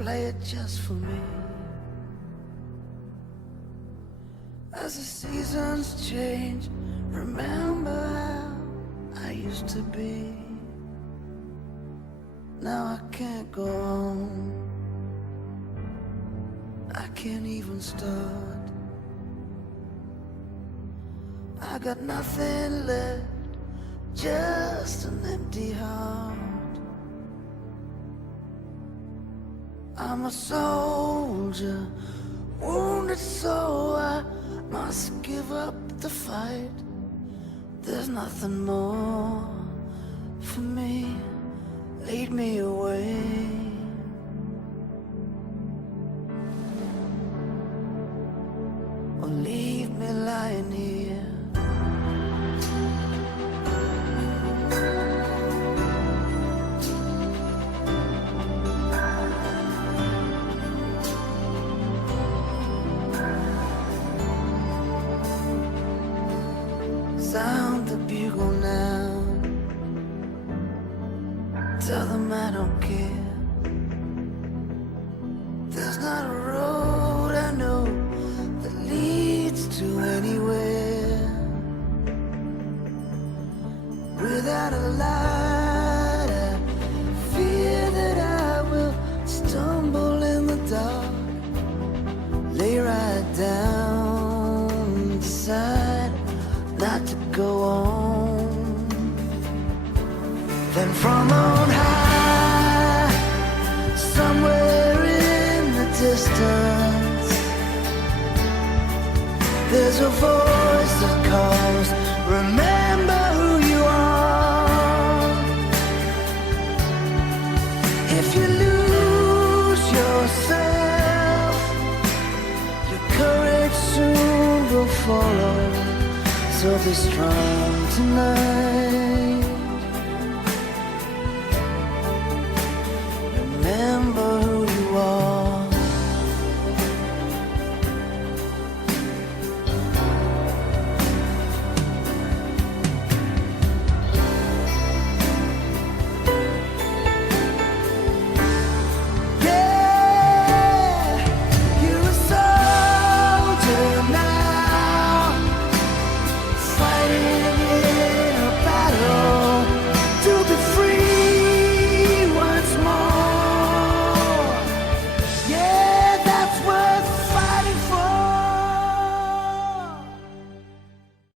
play it just for me. As the seasons change, remember how I used to be. Now I can't go on, I can't even start. I got nothing left, just an empty heart. I'm a soldier, wounded so I must give up the fight. There's nothing more for me, lead me away. Or leave me lying here. Sound the bugle now, tell them I don't care. There's not a road I know that leads to anywhere without a light. I fear that I will stumble in the dark, lay right down, decide not to go on. Then from on high, somewhere in the distance, there's a voice that calls, remember who you are. If you lose yourself, your courage soon will follow. So be strong tonight.